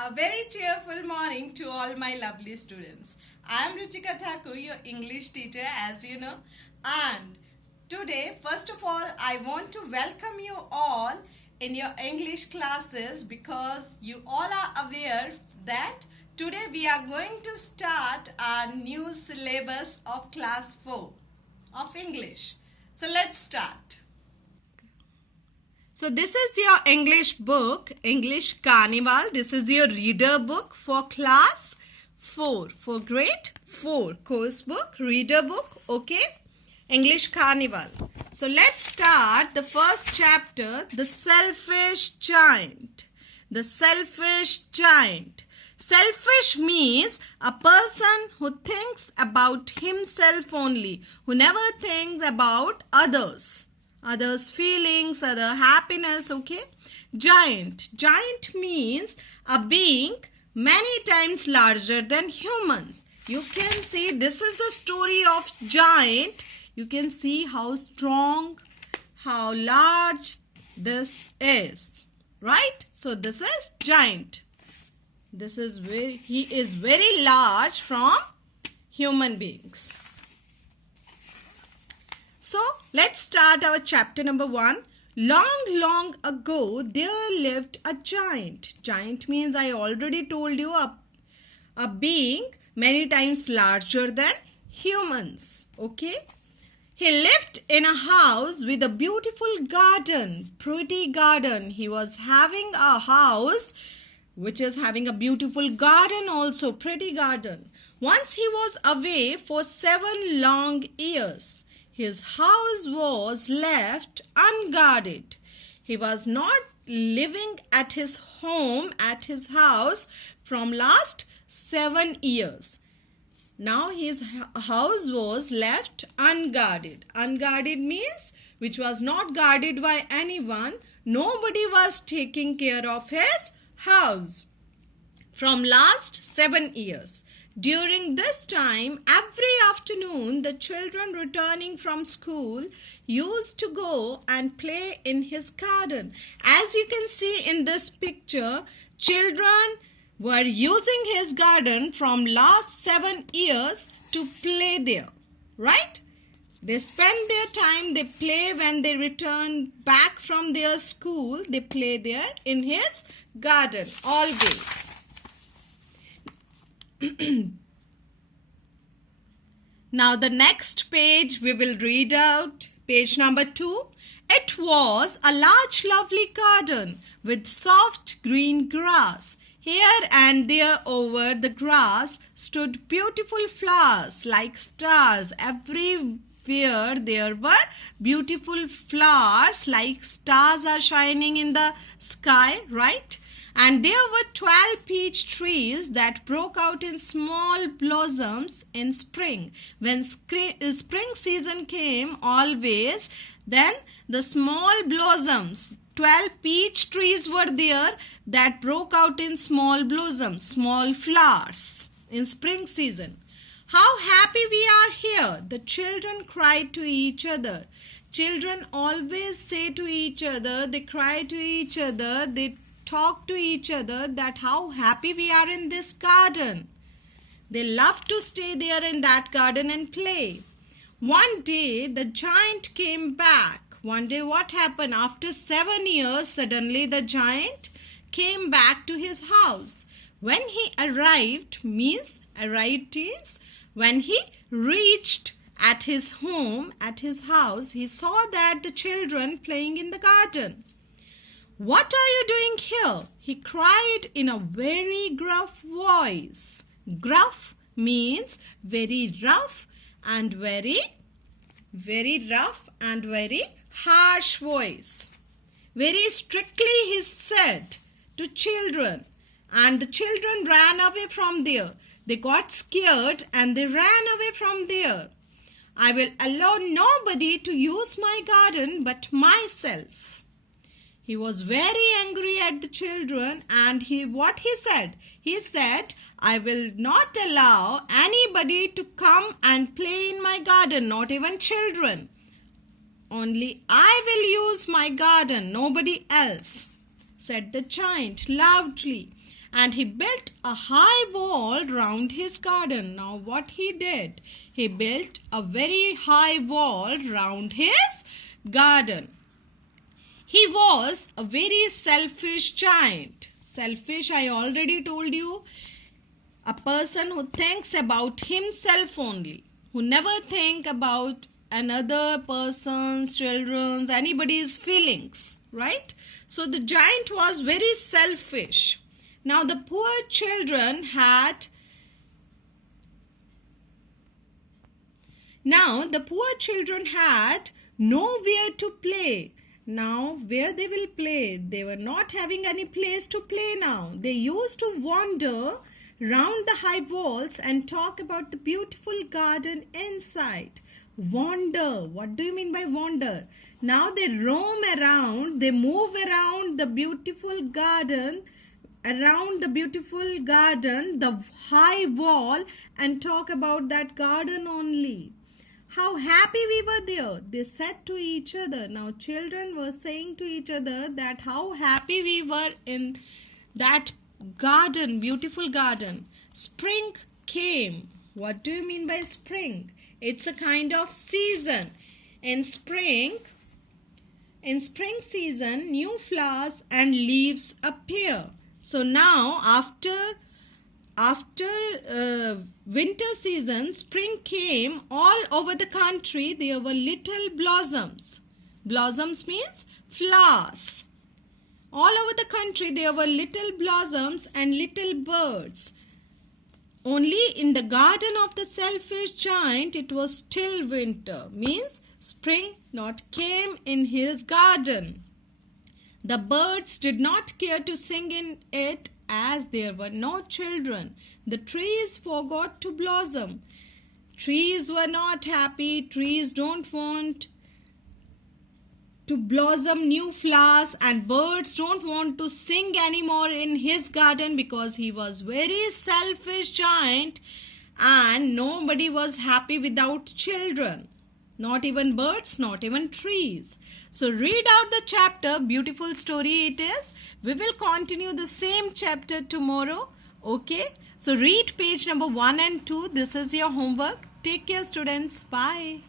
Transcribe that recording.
A very cheerful morning to all my lovely students. I am Ruchika Thakur, your English teacher, as you know. And today, first of all, I want to welcome you all in your English classes because you all are aware that today we are going to start our new syllabus of class 4 of English. So let's start. So this is your English book, English Carnival. This is your reader book for class 4, for grade 4. Course book, reader book, okay? English Carnival. So let's start the first chapter, The Selfish Giant. The Selfish Giant. Selfish means a person who thinks about himself only, who never thinks about others' feelings, other happiness, okay? Giant means a being many times larger than humans. You can see this is the story of giant. You can see how strong, how large this is, right? So this is giant. He is very large from human beings. So, let's start our chapter number 1. Long ago, there lived a giant. Giant means I already told you a being many times larger than humans. Okay? He lived in a house with a beautiful garden, pretty garden. He was having a house which is having a beautiful garden also, pretty garden. Once he was away for 7 long years. His house was left unguarded. He was not living at his home, at his house from last 7 years. Now his house was left unguarded. Unguarded means which was not guarded by anyone. Nobody was taking care of his house from last 7 years. During this time, every afternoon, the children returning from school used to go and play in his garden. As you can see in this picture, children were using his garden from last 7 years to play there, right? They spend their time, they play when they return back from their school, they play there in his garden always. Now the next page we will read out, page number 2. It was a large lovely garden with soft green grass. Here and there over the grass stood beautiful flowers like stars. Everywhere there were beautiful flowers like stars are shining in the sky, right? And there were 12 peach trees that broke out in small blossoms in spring. When spring season came always, then the small blossoms, 12 peach trees were there that broke out in small blossoms, small flowers in spring season. How happy we are here, the children cried to each other. Children always say to each other, they cry to each other, they talk to each other that how happy we are in this garden. They love to stay there in that garden and play. One day the giant came back. One day what happened? After 7 years, suddenly the giant came back to his house. When he arrived means when he reached at his home, at his house, he saw that the children playing in the garden. What are you doing here? He cried in a very gruff voice. Gruff means very rough and very harsh voice. Very strictly he said to children, and the children ran away from there. They got scared and they ran away from there. I will allow nobody to use my garden but myself. He was very angry at the children and what he said? He said, I will not allow anybody to come and play in my garden, not even children. Only I will use my garden, nobody else, said the giant loudly. and he built a high wall round his garden. Now what he did? He built a very high wall round his garden. He was a very selfish giant. Selfish, I already told you. A person who thinks about himself only, who never think about another person's, children's, anybody's feelings, right? So the giant was very selfish. Now the poor children had nowhere to play. Now where they will play? They were not having any place to play now. They used to wander round the high walls and talk about the beautiful garden inside. Wander. What do you mean by wander? Now they roam around, they move around the beautiful garden, the high wall, and talk about that garden only. How happy we were there, they said to each other. Now children were saying to each other that how happy we were in that garden, beautiful garden. Spring came. What do you mean by spring? It's a kind of season. In spring season, new flowers and leaves appear. So now after winter season, spring came. All over the country there were little blossoms. Blossoms means flowers. All over the country there were little blossoms and little birds. Only in the garden of the selfish giant it was still winter, means spring not came in his garden. The birds did not care to sing in it as there were no children. The trees forgot to blossom. Trees were not happy. Trees don't want to blossom new flowers, and birds don't want to sing anymore in his garden because he was very selfish giant and nobody was happy without children. Not even birds, not even trees. So read out the chapter. Beautiful story it is. We will continue the same chapter tomorrow. Okay. So read page number 1 and 2. This is your homework. Take care students. Bye.